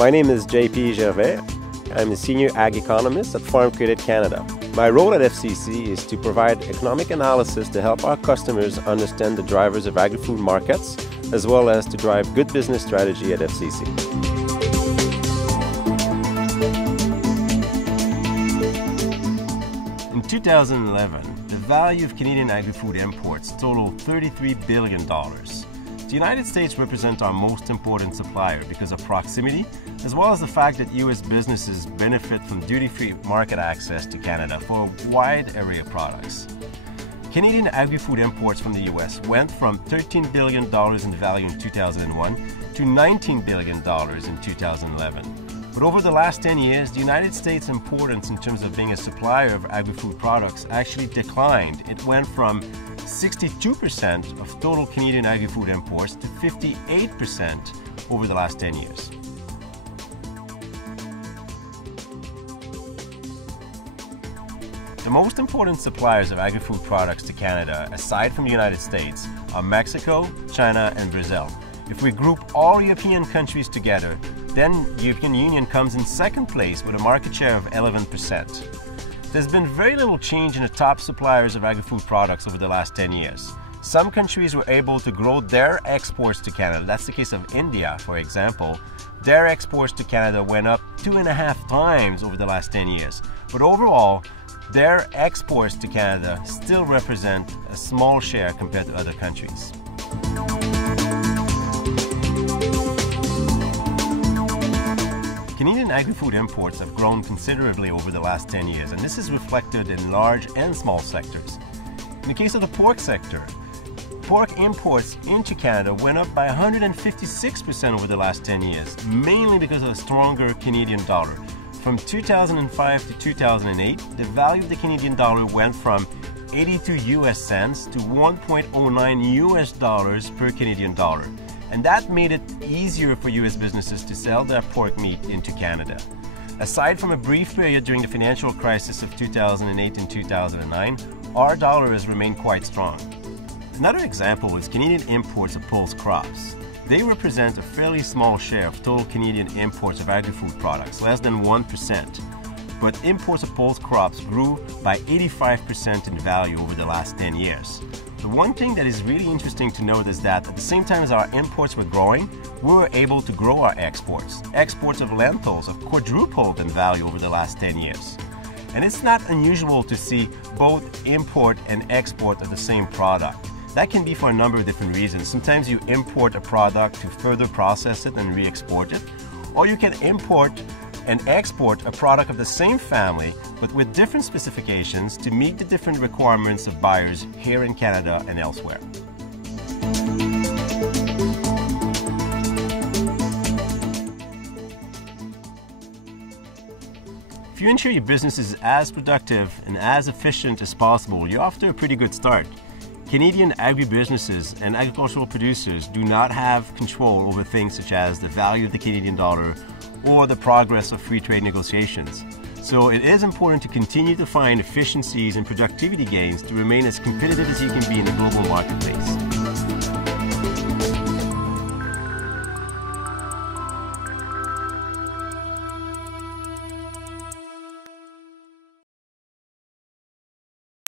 My name is JP Gervais. I'm a senior ag economist at Farm Credit Canada. My role at FCC is to provide economic analysis to help our customers understand the drivers of agri-food markets, as well as to drive good business strategy at FCC. In 2011, the value of Canadian agri-food imports totaled $33 billion. The United States represents our most important supplier because of proximity, as well as the fact that U.S. businesses benefit from duty-free market access to Canada for a wide array of products. Canadian agri-food imports from the U.S. went from $13 billion in value in 2001 to $19 billion in 2011. But over the last 10 years, the United States' importance in terms of being a supplier of agri-food products actually declined. It went from 62% of total Canadian agri-food imports to 58% over the last 10 years. The most important suppliers of agri-food products to Canada, aside from the United States, are Mexico, China, and Brazil. If we group all European countries together, then the European Union comes in second place with a market share of 11%. There's been very little change in the top suppliers of agri-food products over the last 10 years. Some countries were able to grow their exports to Canada. That's the case of India, for example. Their exports to Canada went up 2.5 times over the last 10 years. But overall, their exports to Canada still represent a small share compared to other countries. Canadian agri-food imports have grown considerably over the last 10 years, and this is reflected in large and small sectors. In the case of the pork sector, pork imports into Canada went up by 156% over the last 10 years, mainly because of a stronger Canadian dollar. From 2005 to 2008, the value of the Canadian dollar went from 82 US cents to 1.09 US dollars per Canadian dollar. And that made it easier for U.S. businesses to sell their pork meat into Canada. Aside from a brief period during the financial crisis of 2008 and 2009, our dollar has remained quite strong. Another example is Canadian imports of pulse crops. They represent a fairly small share of total Canadian imports of agri-food products, less than 1%. But imports of pulse crops grew by 85% in value over the last 10 years. The one thing that is really interesting to note is that at the same time as our imports were growing, we were able to grow our exports. Exports of lentils have quadrupled in value over the last 10 years. And it's not unusual to see both import and export of the same product. That can be for a number of different reasons. Sometimes you import a product to further process it and re-export it, or you can import and export a product of the same family but with different specifications to meet the different requirements of buyers here in Canada and elsewhere. If you ensure your business is as productive and as efficient as possible, you're off to a pretty good start. Canadian agribusinesses and agricultural producers do not have control over things such as the value of the Canadian dollar or the progress of free trade negotiations. So it is important to continue to find efficiencies and productivity gains to remain as competitive as you can be in the global marketplace.